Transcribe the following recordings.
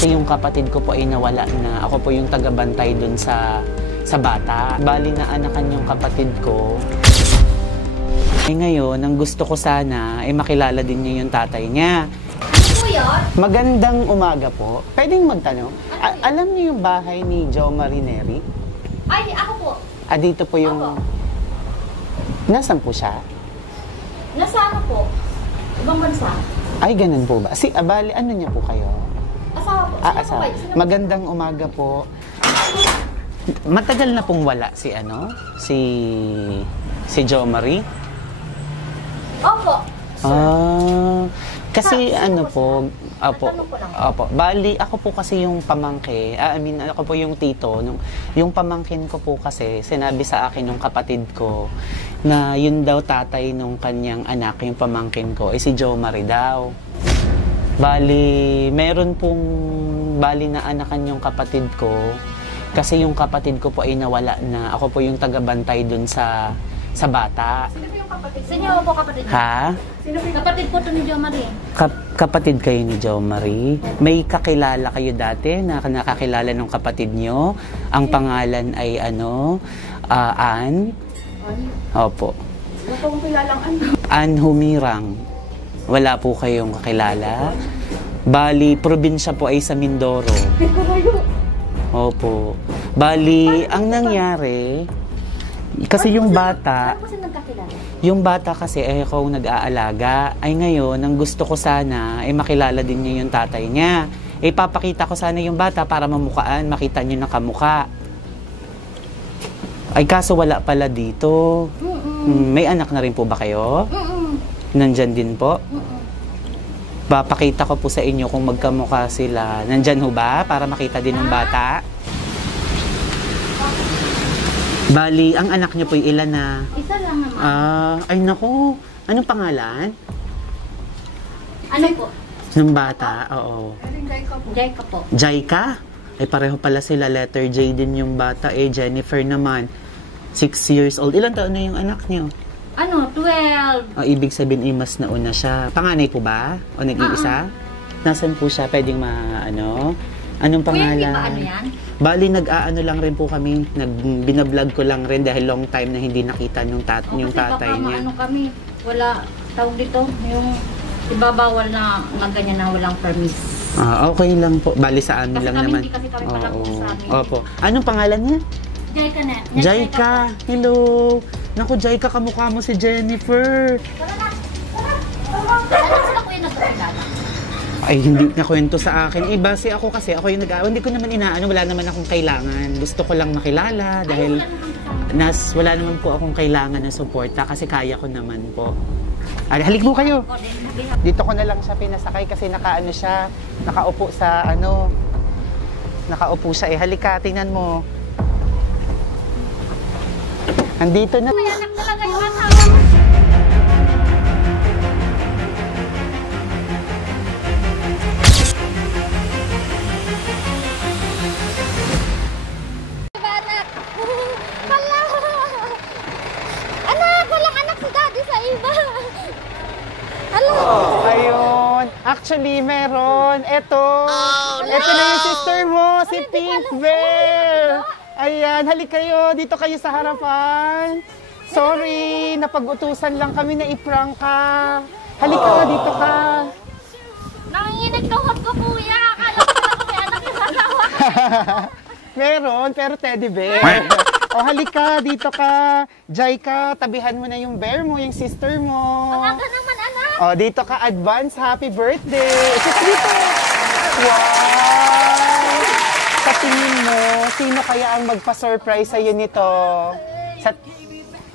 Kasi yung kapatid ko po ay nawala na. Ako po yung tagabantay dun sa bata. Bali na anakan yung kapatid ko. Ngayon, ang gusto ko sana ay makilala din niya yung tatay niya. Ano po yun? Magandang umaga po. Pwedeng magtanong? Alam niyo yung bahay ni Jo Marineri? Ay, ako po. Dito po yung... Opo. Nasaan po siya? Nasa ano po? Ibang bansa. Ay, ganun po ba? Bali, ano niya po kayo? Asawa po. Sino Asawa. po kayo? Sino po? Magandang umaga po. Matagal na pong wala si Jo Marie? Opo. Kasi Sino ano po, Tatanong ko lang. opo. Bali, ako po kasi yung pamangkin, ako po yung tito, yung pamangkin ko po kasi, sinabi sa akin ng kapatid ko, na yun daw tatay nung kanyang anak, yung pamangkin ko, si Jo Marie daw. Bali, meron pong, na anakan yung kapatid ko, kasi yung kapatid ko po ay nawala na, ako po yung tagabantay dun sa bata. Sino po yung kapatid? Sino po kapatid? Ha? Sino po yung kapatid po to ni Jo Marie? Kapatid kayo ni Jo Marie? May kakilala kayo dati na nakakilala ng kapatid nyo? Ang pangalan ay Ann? Opo. Wala po akong kilalang Ann. Ann Humirang. Wala po kayong kakilala? Bali, probinsya po ay sa Mindoro. Opo. Bali, ang nangyari, kasi yung bata... Ano po siya nagkakilala? Yung bata kasi ako nag-aalaga. Ay ngayon, ang gusto ko sana ay makilala din niya yung tatay niya. Papakita ko sana yung bata para mamukaan, makita niyo na kamukha. Ay kaso wala pala dito. May anak na rin po ba kayo? Nandyan din po? Papakita ko po sa inyo kung magkamukha sila. Nandyan ho ba para makita din ng bata? Bali, ang anak niyo po ilan na? Isa lang naman. Ay naku. Anong pangalan? Ano po? Ng bata, oo. Jaika po. Jaika? Ay pareho pala sila, letter J din yung bata. Jennifer naman, 6 years old. Ilan taon na yung anak niyo? 12. Ibig sabihin, mas nauna siya. Panganay po ba? O nag-iisa? Nasaan po siya? Pwedeng Anong pangalan? Kuya, ba ano yan? Bali, nag-aano lang rin po kami. Binablog ko lang rin dahil long time na hindi nakita yung tatay niya. Kasi kami, wala, tawag dito, yung ibabawal na ganyan na walang permis. Okay lang po. Bali sa amin Kasi lang kami, naman. hindi kasi kami palakot sa amin. Opo. Anong pangalan niya? Jaika na. Jaika. Hello. Naku, Jaika, kamukha mo si Jennifer. Tara na. Ano sila kuya nagkakilala? Ay, hindi na kwento sa akin. Base ako kasi, ako yung hindi ko naman inaano, wala naman akong kailangan. Gusto ko lang makilala dahil wala naman po akong kailangan na suporta kasi kaya ko naman po. Halik mo kayo. Dito ko na lang siya pinasakay kasi nakaupo siya halika, tingnan mo. Andito na. May anak talaga yung asawa mo. Ayun. Actually, meron. Ito na yung sister mo, si Pink Bear. Ayan, halik kayo. Dito kayo sa harapan. Sorry, napag-utusan lang kami na i-prank ka. Halik ka, dito ka. Nanginginig tuhod ko, kuya. Akala ko na may anak yung asawa. Meron, pero teddy bear. Halik ka, dito ka. Jaika, tabihan mo na yung bear mo, yung sister mo. Ang aga naman, anak. Dito ka, advance happy birthday. Ito dito. Wow! Sa tingin mo, sino kaya ang magpa-surprise sa'yo nito?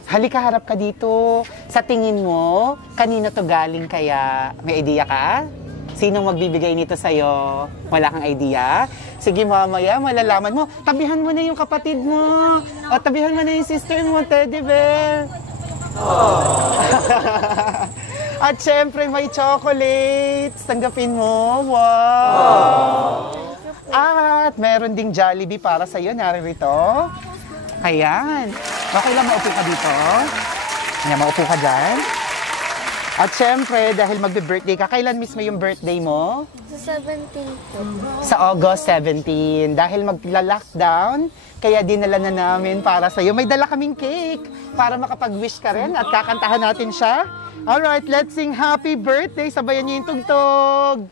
Halika, harap ka dito. Sa tingin mo, kanino to galing kaya? May idea ka? Sinong magbibigay nito sa'yo? Wala kang idea? Sige, mamaya, malalaman mo. Tabihan mo na yung kapatid mo. Tabihan mo na yung sister mo, teddy bear. At syempre, may chocolates. Tanggapin mo. Wow! At meron ding Jollibee para sa'yo. Naririto. Ayan. Okay lang, maupo ka dito. Ayan, maupo ka dyan. At syempre, dahil magbe-birthday ka, kailan mismo yung birthday mo? Sa 17 po. Sa August 17. Dahil magla-lockdown, kaya dinala na namin para sa'yo. May dala kaming cake para makapag-wish ka rin at kakantahan natin siya. Alright, let's sing happy birthday. Sabayan niyo yung tugtog.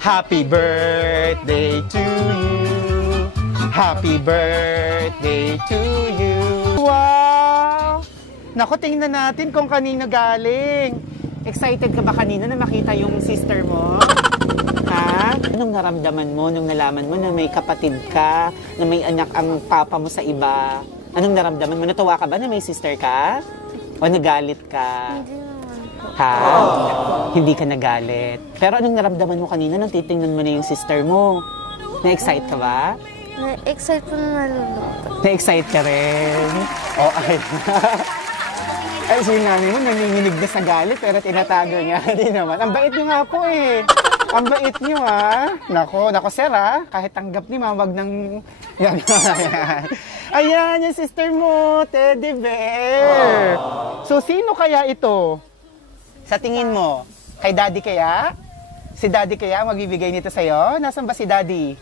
Happy birthday to you. Happy birthday to you. Wow! Naku, tingnan natin kung kanino galing. Excited ka ba kanina na makita yung sister mo? Ha? Anong naramdaman mo nung nalaman mo na may kapatid ka, na may anak ang papa mo sa iba? Anong naramdaman mo? Natuwa ka ba na may sister ka? O nagalit ka? Hindi naman po. Ha? Hindi ka nagalit. Pero anong naramdaman mo kanina nung titingnan mo na yung sister mo? Na-excite ka ba? Na-excite po na nalulungkot. Na-excite ka rin? O, ay. Ay, sinabi mo, nanginginig na sa galit, pero tinatago niya. Hindi naman. Ang bait niyo nga po eh. Ang bait niyo ha. Nako sir ha. Kahit tanggap ni mama, wag nang... Yan. Ayan, yung sister mo, Teddy Bear. So, sino kaya ito? Sa tingin mo? Kay Daddy kaya? Si Daddy kaya magbibigay nito sa'yo? Nasaan ba si Daddy?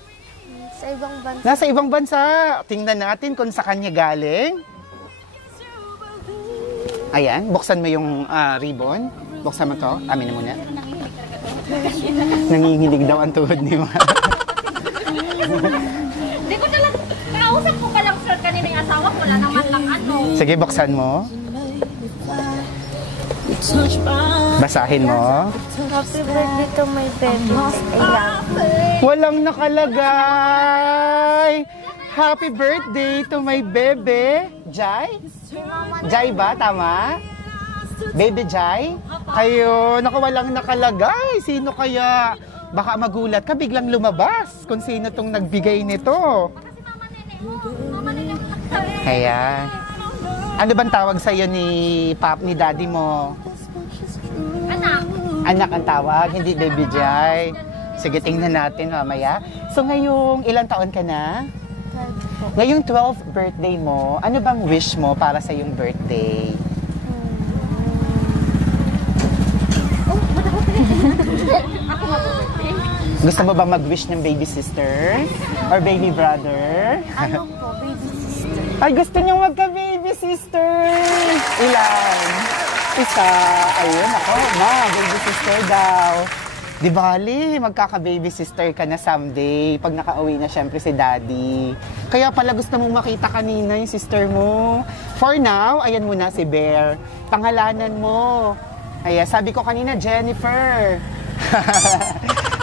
Sa ibang bansa. Nasa ibang bansa. Tingnan natin kung sa kanya galing. Ayan, buksan mo yung ribbon. Buksan mo to. Amin na muna. Nanginginig daw ang tuhod ni Ma. Hindi ko talaga, kausap ko pa lang sir kanina yung asawa ko, wala naman lang ano. Sige, buksan mo. Basahin mo. Happy birthday to my babies. I love you. Walang nakalagay. Happy birthday to my bebe. Jai? Jai ba? Tama? Baby Jai? Ayun, walang nakalagay. Sino kaya? Baka magulat ka, biglang lumabas kung sino tong nagbigay nito. Mama nila Ayan. Ano bang tawag sa'yo ni Daddy mo? anak. Anak ang tawag, hindi Baby Jai. Sige, tingnan natin mamaya. So ngayong ilang taon ka na? Ngayong 12th birthday mo, ano bang wish mo para sa iyong birthday? Gusto mo ba mag-wish ng baby sister? Or baby brother? Ano po, baby sister? Ay, gusto niyo magka-baby sister! Ilan? Isa. Ayun, ako, baby sister daw. Di bali, magkaka-baby sister ka na someday pag nakauwi na syempre si Daddy. Kaya pala gusto mong makita kanina yung sister mo. For now, ayan muna si Bear. Pangalanan mo. Ayan, sabi ko kanina, Jennifer.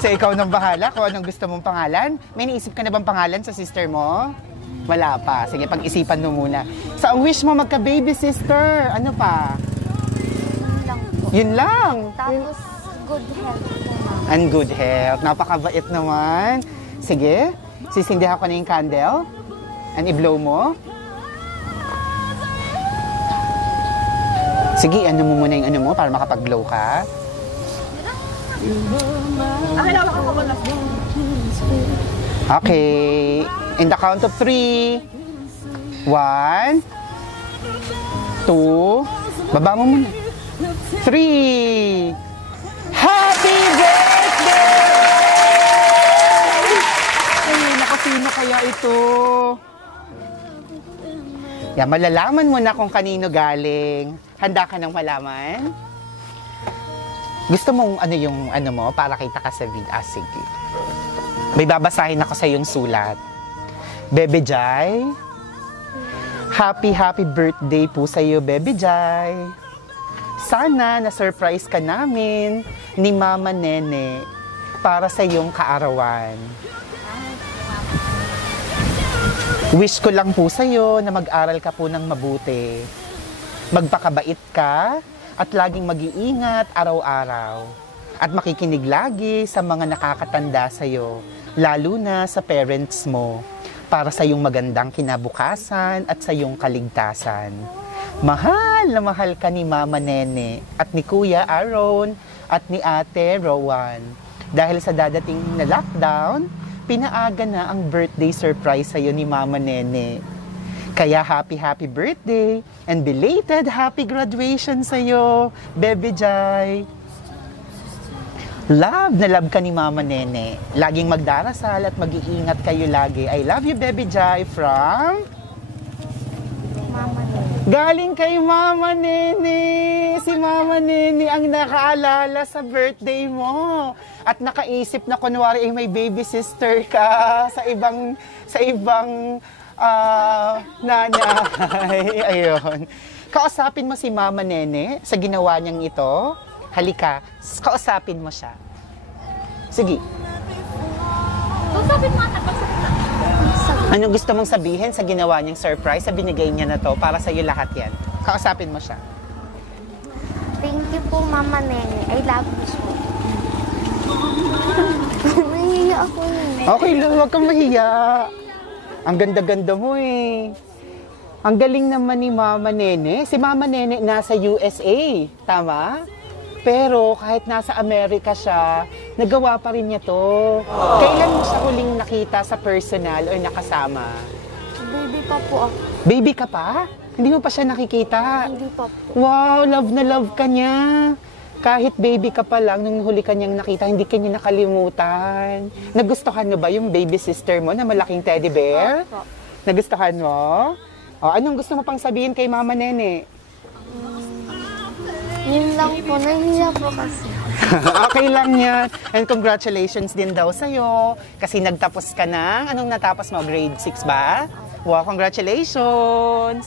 So ikaw nang bahala kung anong gusto mong pangalan. May naisip ka na bang pangalan sa sister mo? Wala pa. Sige, pag-isipan mo muna. So ang wish mo magka-baby sister, ano pa? Yun lang po. Yun lang. Tapos, good health po na. And good health. Napakabait naman. Sige, sisindihan ko na yung candle. And i-blow mo. Sige, ano mo muna yung ano mo para makapag-blow ka. Okay. In the count of 3. 1, 2, baba mo muna. 3. Happy birthday! Ay, naku, sino kaya ito? Yan, malalaman mo na kung kanino galing. Handa ka nang malaman? Gusto mong ano yung ano mo para kita ka sa video? Ah, sige. May babasahin ako sa iyong sulat. Bebe Jai, happy birthday po sa iyo, Bebe Jai. Sana na-surprise ka namin ni Mama Nene para sa iyong kaarawan. Wish ko lang po sa iyo na mag-aral ka po ng mabuti. Magpakabait ka at laging mag-iingat araw-araw. At makikinig lagi sa mga nakakatanda sa iyo, lalo na sa parents mo, para sa iyong magandang kinabukasan at sa iyong kaligtasan. Mahal na mahal ka ni Mama Nene at ni Kuya Aaron at ni Ate Rowan. Dahil sa dadating na lockdown, pinaaga na ang birthday surprise sa iyo ni Mama Nene. Kaya happy birthday and belated happy graduation sa'yo, Bebe Jai. Love na love ka ni Mama Nene. Laging magdarasal at mag-iingat kayo lagi. I love you, Bebe Jai, from... Mama Nene. Galing kay Mama Nene. Si Mama Nene ang nakaalala sa birthday mo. At nakaisip na kunwari may baby sister ka sa ibang nanay. Ayun. Kausapin mo si Mama Nene sa ginawa niyang ito. Halika, kausapin mo siya. Sige. Kausapin mo anak, Anong gusto mong sabihin sa ginawa niyang surprise, sa binigay niya na to, para sa iyo lahat yan? Kausapin mo siya. Thank you po, Mama Nene. I love you so. Nahihiya ako Nene. Okay lang, huwag kang mahiya. Ang ganda-ganda mo eh. Ang galing naman ni Mama Nene. Si Mama Nene nasa USA, tama? Pero kahit nasa Amerika siya, nagawa pa rin niya to. Kailan mo siya huling nakita sa personal o nakasama? Baby pa po ako. Baby ka pa? Hindi mo pa siya nakikita? Hindi pa po. Wow, love na love ka niya. Kahit baby ka pa lang, nung huli ka niyang nakita, hindi ka niya nakalimutan. Nagustuhan mo ba yung baby sister mo na malaking teddy bear? Opo. Nagustuhan mo? O, anong gusto mo pang sabihin kay Mama Nene? Yun lang po. Nahihiya po kasi. Okay lang yan. And congratulations din daw sa'yo. Kasi nagtapos ka ng, anong natapos mo? Grade 6 ba? Wow, congratulations!